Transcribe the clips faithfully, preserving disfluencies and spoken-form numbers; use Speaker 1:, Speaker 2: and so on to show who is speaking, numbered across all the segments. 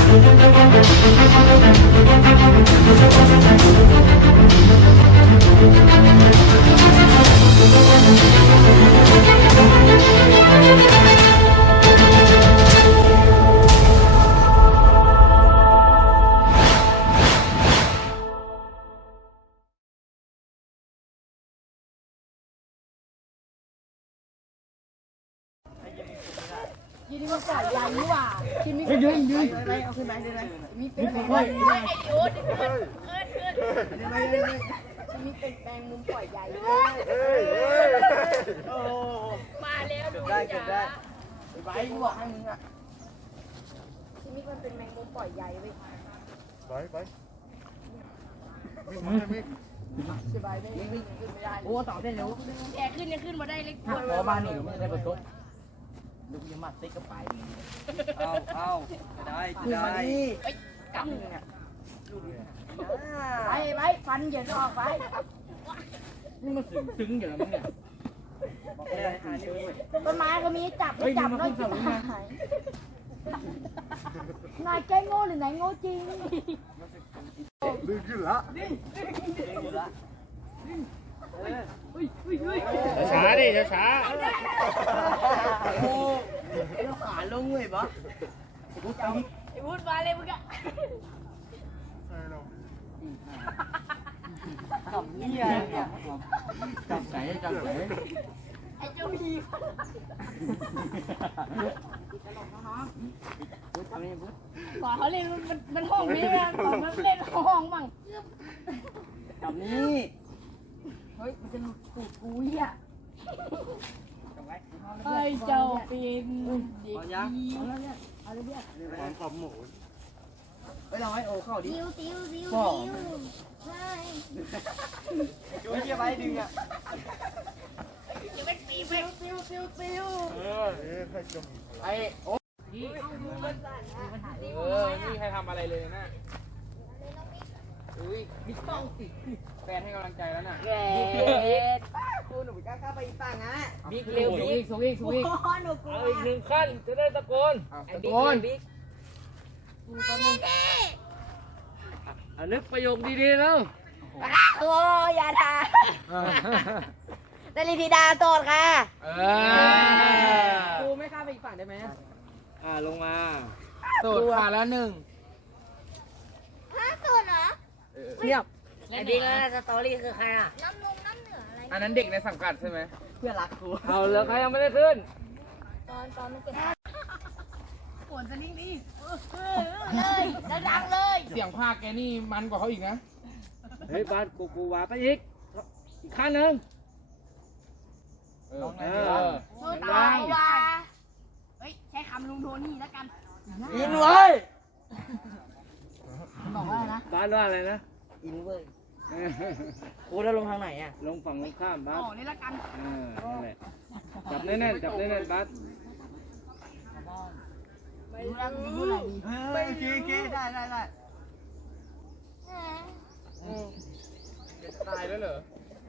Speaker 1: ยืนที่มันปล่อยใหญ่นี่หว่าชิมมี
Speaker 2: ยืนยืน
Speaker 1: อะไรเอาขึ้นมาได้ไหมมีเป็นแมงมุม
Speaker 3: ไอ้โอ๊ตขึ้นขึ้นขึ้น
Speaker 1: ชิมมีเป็นแมงมุมปล่อยใหญ่
Speaker 3: มาแล้วดู
Speaker 1: ได้
Speaker 3: จ้า
Speaker 1: ได้ไปกูบอกให้มึงอ่ะชิมมีมันเป็นแมงมุมปล่อยใหญ่เว้ย
Speaker 2: ไปไป
Speaker 1: สบายได้ขึ้นขึ้นไม่ได้โอ้ต่อได้เร็ว
Speaker 3: แกขึ้นยังขึ้นมาได้เล็ก
Speaker 1: พอบ้านนี่ไม่ได้ประตูลูกยังมาติ๊กก็ไปเอาเอาได้ได้
Speaker 3: ไอ้กำ
Speaker 1: ไปไปฟันอย่าออกไป
Speaker 2: นี่มันซึ้งซึ้งอยู่แล้วมั้งเนี่ย
Speaker 1: ต้นไม้ก็มีจับจับแล้วจิบหายนายใจโง่หรือไหนโง่จริง
Speaker 2: ดึงขึ้นละช้าดิช้า
Speaker 1: โอ้ยขาลงเลยปะ
Speaker 3: ไอ้พูดมาเลยมึงอะ
Speaker 1: กับนี่ไงเนี่ย
Speaker 2: จับไหนจับไหน
Speaker 3: ไอ้เจ้าพี ก่อนเขาเล่นมันมันห้องนี้นะก่อนมันเล่นห้องบ้าง
Speaker 1: กับนี่เฮ้ยมันจะหลุดตูดกูอ่ะ
Speaker 3: ไอ้เจ้าเป็นเด็กดี
Speaker 1: เอาเลยเนี่ย
Speaker 2: ความขอบหมู
Speaker 1: ไปลองให้โอเข้าดิ
Speaker 3: ติ้วติ้วติ้ว
Speaker 1: พ่อ
Speaker 3: ใช่
Speaker 1: ดูเชี่ยไปดึงอ่ะ
Speaker 3: จะเป็นปีไปติ้วติ้วติ้ว
Speaker 2: เออเอ๊ะใครจม
Speaker 1: ไอ้โอ้
Speaker 2: เออนี่ใครทำอะไรเลยนะอุ้ยบิ๊กต้องสิแฟนให้กำลังใจแล้วน่ะ
Speaker 1: แกกูหนูไปกล้าข้าไปอีกฝั่งอ่ะ
Speaker 2: บิ๊กเร็วบิ๊กสูงอีกสูงอีก
Speaker 1: พ่อหนูกลัว
Speaker 2: เอาอีกหนึ่งขั้นจะได้ตะโกนตะโกนบิ๊กอ่ะนึกประโยคดีๆแล้ว
Speaker 3: โอ้ยาทานาฬิดาโสดค่ะ
Speaker 2: เอ
Speaker 1: กู
Speaker 2: อ
Speaker 1: ไม่ข้าไปอีกฝั่งได้ไหม
Speaker 2: อ่าลงมาโสดขาดแล้วหนึ่ง
Speaker 3: ฮะโสดเหรอ
Speaker 1: เทียบ
Speaker 3: ไอ้บิ๊กแล้วสตอรี่คือใครอ่ะ
Speaker 4: น้ำนมน้ำเหนืออะไร
Speaker 2: อันนั้นเด็กในสังกัดใช่ไหม
Speaker 1: เพื่อนรักกู
Speaker 2: เอาแล้วใครยังไม่ได้ขึ้น
Speaker 4: ตอนตอนมันเก็บ
Speaker 3: ปวดสลิงดิเลยดังๆเลย
Speaker 2: เสียงภาคแกนี่มันกว่าเขาอีกนะ เฮ้ยบาสกูกูวาไปอีก อีกขั้นหนึ่งเออเออ
Speaker 3: สุดตายว่ะเฮ้ยใช้คำลุงโทนี่แล้วกัน
Speaker 1: อินเว้ยบอกว่านะ
Speaker 2: บาสว่าอะไรนะ
Speaker 1: อินเว้ยกูแล้วลงทางไหนอ่ะ
Speaker 2: ลงฝั่งตรงข้ามบาส
Speaker 3: อ๋อนี่แล้วกัน
Speaker 2: เออนั่นแหละ จับแน่นๆจับแน่นๆบาส
Speaker 1: รู้แล้วกูพูดอะไรดีเฮ้ยโอเคโอเคได้ได้ได้
Speaker 2: จะตายแล้วเหรอ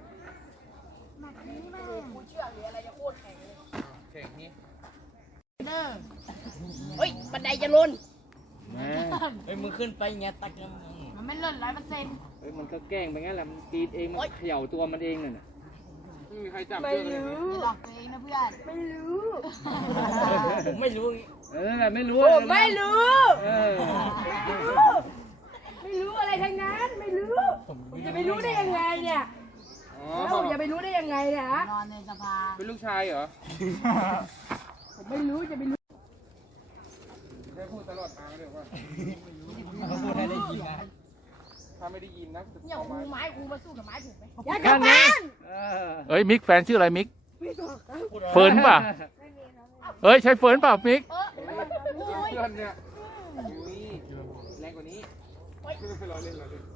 Speaker 3: กูเชื่อหรืออะไรจะพูดแข่ง
Speaker 2: แข่งนี้
Speaker 3: เด้อเฮ้ยบันไดจะล้น
Speaker 2: แม่
Speaker 1: เฮ้ยมึงขึ้นไปเงี้ยตักกัน
Speaker 3: มันไม่ล้นร้อยเปอร์เซ็นต์
Speaker 2: เฮ้ยมันก็แกล้งไปงั้นแหละ มันตีเอง มันเขย่าตัวมันเองน่ะไม่มีใครจับเชือกเลย
Speaker 3: หลอกตัวเองนะเพื่อนไม่รู้
Speaker 1: ผมไม่รู้
Speaker 2: เออนั่นแหละไม่รู้
Speaker 3: ผมไม่รู้
Speaker 2: เออ
Speaker 3: ไม่รู้อะไรทั้งนั้นไม่รู้ผมจะไปรู้ได้ยังไงเนี่ย
Speaker 2: อ๋อ
Speaker 3: แล้วผมจะไปรู้ได้ยังไงเนี่ยฮะ
Speaker 1: นอนในสภา
Speaker 2: เป็นลูกชายเหรอ
Speaker 3: ผมไม่รู้จะไปรู้
Speaker 2: ได้พูดตลอดทางเลยว่า
Speaker 1: เขาพูดให้ได้ยินนะ
Speaker 2: ถ้าไม่ได้ยินนะจะ
Speaker 3: เนี่ย
Speaker 2: เอา
Speaker 3: ครู
Speaker 2: ไม้
Speaker 3: ไม้ครูมาสู้กับไม้ถูกไหม
Speaker 1: อย่ากลับบ้าน
Speaker 2: เออ
Speaker 5: เอ้ยมิกแฟนชื่ออะไรมิกเฟิร์นป่ะเอ้ยใช่เฟิร์นเปล่ามิก
Speaker 3: เออโอ้ย
Speaker 2: เพื่อนเนี่ยอุ้ยแรงกว่านี้รอเล่นรอเล่น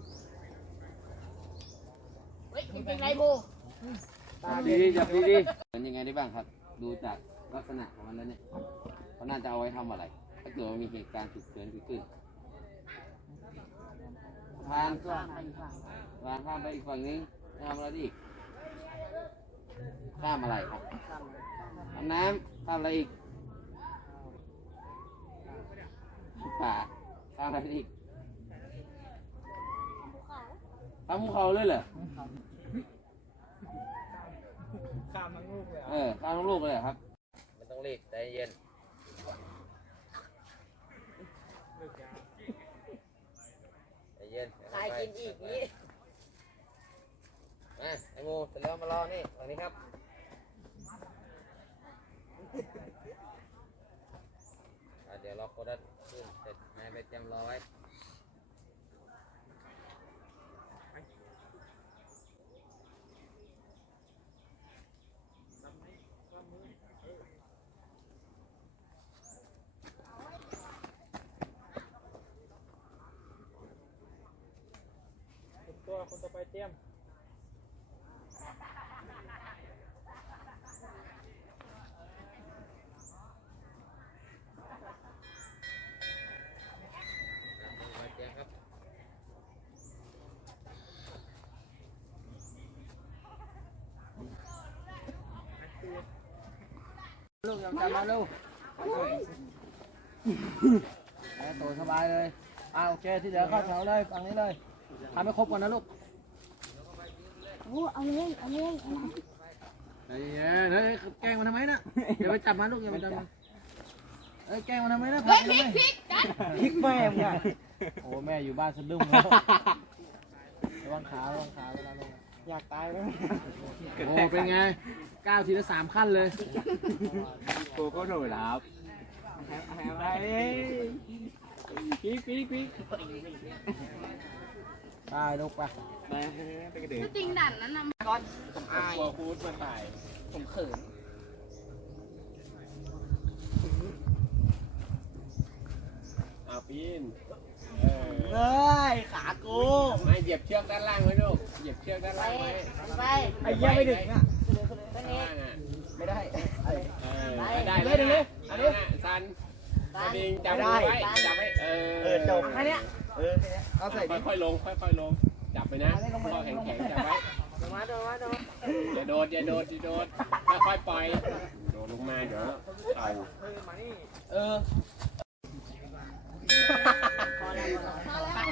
Speaker 3: เฮ้ยจริงๆไรโบ
Speaker 2: ตาดีๆจับดี
Speaker 6: เป็นยังไงได้บ้างครับ ดูจากลักษณะของมันแล้วเนี่ยเขาน่าจะเอาไว้ทำอะไร ถ้าเกิดว่ามีเหตุการณ์ฉุกเฉินเกิดขึ้นทานก็วางข้ามไปอีกฝั่งนึงจะทำอะไรอีกข้ามอะไรครับข้ามน้ำข้ามอะไรอีกป่าข้ามางอะไรอีก
Speaker 4: ภูเขา
Speaker 6: ทางภูเขาเลยเหรอ
Speaker 2: ข้ามทั้งลูกเลย
Speaker 6: เออข้ามทั้งลูกเลยเหรอครับมันต้องรีบใจเย็นใจเย็น
Speaker 3: ใครกินอีกนี้
Speaker 6: มาไอ้งูเสร็จแล้วมารอนี่ฝั่งนี้ครับอ่ะเดี๋ยวรอโคดัสขึ้นเสร็จนายไปเตรียมรอไว้
Speaker 2: ตัวคนต่อไปเตรียม
Speaker 6: มาเตรียมครับลูกยังจำมาลูกตัวสบายเลยอ่าโอเคที่เหลือเข้าแถวเลยฝั่งนี้เลยทำให้ครบก่อนนะลูก
Speaker 4: โอ้เอาเลยเอาเลยเอาเลย
Speaker 6: เฮ้ยเฮ้ยแกล้งมันทำไมนะอย่าไปจับมันลูกอย่าไปจับมันเอ้ยแกล้งมันทำไมนะพลิกพลิกพลิกแม่มึงอ่ะโอ้แม่อยู่บ้านสะดุ้งแล้วระวังขาระวังขาเวลาลงอยากตายไหมโอ้เป็นไงก้าวทีละสามขั้นเลยโกก็โดดครับไปพลิกพลิกพลิกไปลูกไป
Speaker 4: คือจริงด่านนั้นนะ
Speaker 2: ผมอายพูดมาตายผมเขินเอาปีนเอ้ยขากูไม่เหยียบเชือกด้านล่างไว้ลูกเหยียบเชือกด้านล่างไว้
Speaker 3: ไป
Speaker 2: ไอ้เหี้ยไม่ถึงอ่ะ
Speaker 3: ไปนี่
Speaker 2: ไม่ได้เออ
Speaker 3: ไป
Speaker 2: ได้เลยดิอันนี้ซัน
Speaker 3: ไป
Speaker 2: ดิงจับไว้จับไว้เออจบ
Speaker 3: แค่เนี้ย
Speaker 2: เออเอาใส่ค่อยๆลงค่อยๆลงจับไปนะข้อแข็งๆจับไว้
Speaker 3: เดี๋ยวมาเดี๋ยวมาเดี๋ยวมา
Speaker 2: อย่าโดดอย่าโดดอย่าโดดค่อยๆปล่อยโดดลงมาเดี๋ยวเต่าเออ
Speaker 3: พอแล้วพอแล้ว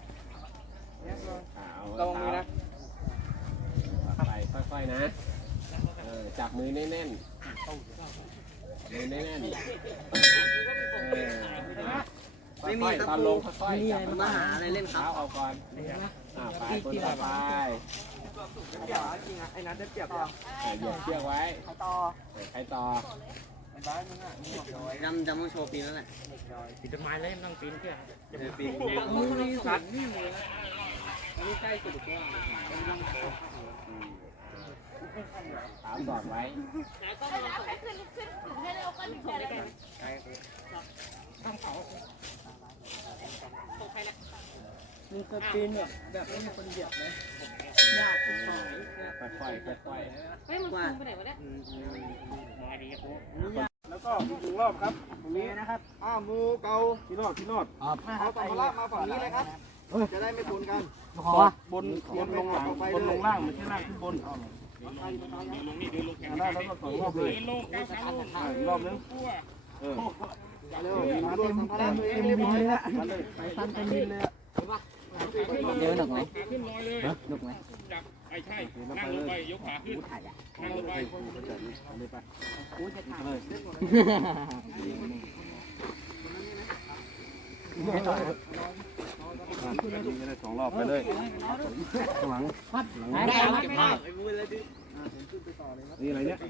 Speaker 2: ลงมือนะไปค่อยๆนะเออจับมือแน่นๆมือแน่นๆเออไม่มีตอนลงค่อยๆจับมาหาอะไรเล่นเท้าเอาก่อนอ่าไปคนต่อไปเดี๋ยวจริงอ่ะไอ้นัทได้เปรียบเหรอเหยียบเชือกไว้
Speaker 3: ต่อ
Speaker 2: ใครต่อ
Speaker 6: จำจำต้องโชว์ปีนั่นแหละ
Speaker 2: ปีต้นไม้เลยนั่งปีนเชือก
Speaker 6: ปีน
Speaker 2: มือสัตว์นี่เลยอันนี้ใกล้สุดแล้วถามสอดไว้
Speaker 4: ขึ้นขึ้นถึงให้เร็วก็ถึงได้แล้ว
Speaker 2: มีสปีนแบบแบบไม่มีคนเหยียบไหมยากค่อยค่อยค่อย
Speaker 3: เฮ้ยมึงซูมไปไหนวะเนี่ย
Speaker 2: แล้วก็หนึ่งรอบครับตรงนี้นะครับอ้ามือเกาพี่รอดพี่รอดเอาสัมภาระมาฝั่งนี้เลยครับจะได้ไม่ปนกันขอบนบนลงหลังบนลงล่างไม่ใช่ล่างขึ้นบนได้แล้วก็สองรอบเลยรอบนึงเออเร็วมาด้วยสัมภาระตัวเองเรียบร้อยแล้วไปสั้นไปนิดเลย
Speaker 6: เดี๋ยวหนุกไหม
Speaker 2: หนุกไหม
Speaker 7: จับไอ้ใช่นั่งลงไปยกขาขึ้นนั่งลงไป
Speaker 2: สองรอบไปเลยข้างหลัง
Speaker 3: ได้ไหม
Speaker 2: นี่อะไรเนี่ย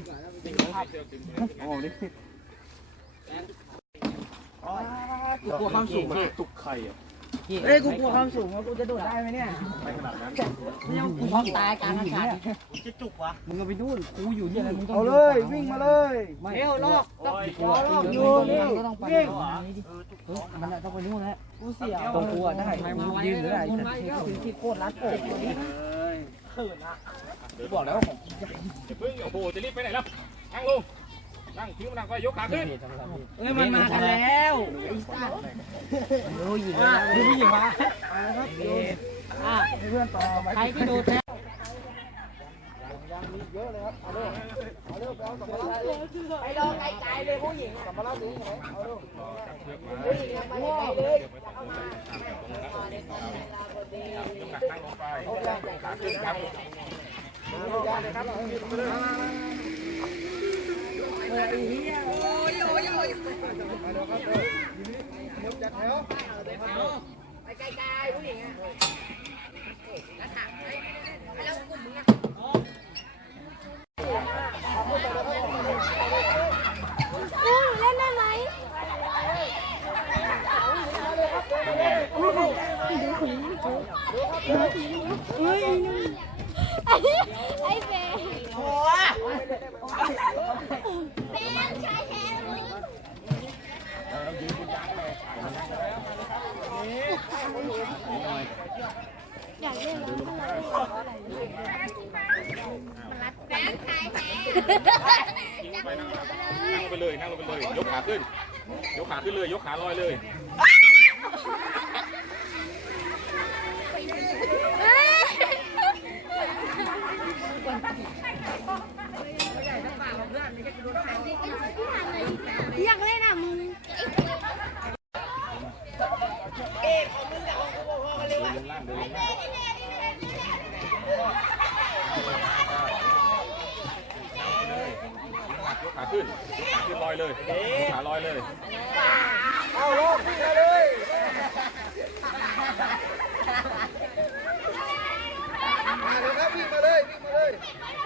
Speaker 2: อ๋อนี่กลัวความสูงมันตุกไข่อ่ะ
Speaker 3: เฮ้ยกูกลัวความสูงว่ากูจะโดดได้ไหมเนี่ย
Speaker 2: ไปขนาดนั้น
Speaker 3: เนี่ยกูพร้อมตายกลางอากาศ
Speaker 2: จะจุกวะมึงก็ไปนู่นกูอยู่นี่มึง
Speaker 3: เอาเลยวิ่งมาเลยเร็วลอกต้องลอกอยู่เร็ววิ่งมันต้องไปนู่นแหละกูเสียตรงกูอ่ะได้กูยืนหรืออะไรที่โคตรรัดโอกบอกแล้วผม
Speaker 7: อย่าเพิ่งโอ้โหจะรีบไปไหนแล้วนั่งลงนั่งทิ้งนั่งก็ยกขาขึ้น
Speaker 3: เอ้ยมันมากันแล้วดูหญิงมาดูผู้หญิงมาอ่ะเพื่อนต่อใครที่ดูแท้ไปลองไกลๆเลยผู้หญิงสัมภาระสูงไหนเอาดูผู้หญิงไปไกลเลยเอามา
Speaker 7: นั่งลงไปขาขึ้นครับ
Speaker 3: ไปไกลๆผู้หญิงอ่ะแล้วถามแล้วกลุ่มมึงอ่ะเล่นได้ไหมไอ้เฟย์โอ้เฟย์ชายแท้อยากเล่นแล้วแฟนชายแท้
Speaker 7: นั่งลงไปเลยนั่งลงไปเลยยกขาขึ้นยกขาขึ้นเลยยกขาลอยเลย
Speaker 4: อยากเล่นอ่ะมึง
Speaker 3: เอ๊ะของมึงกับของกูพอๆกันเลยว่ะ
Speaker 7: ยกขาขึ้นยกขาขึ้นลอยเลยยกขาลอยเลย
Speaker 3: เอาลงพี่มาเลยมาเลยครับพี่มาเลยพี่มาเลย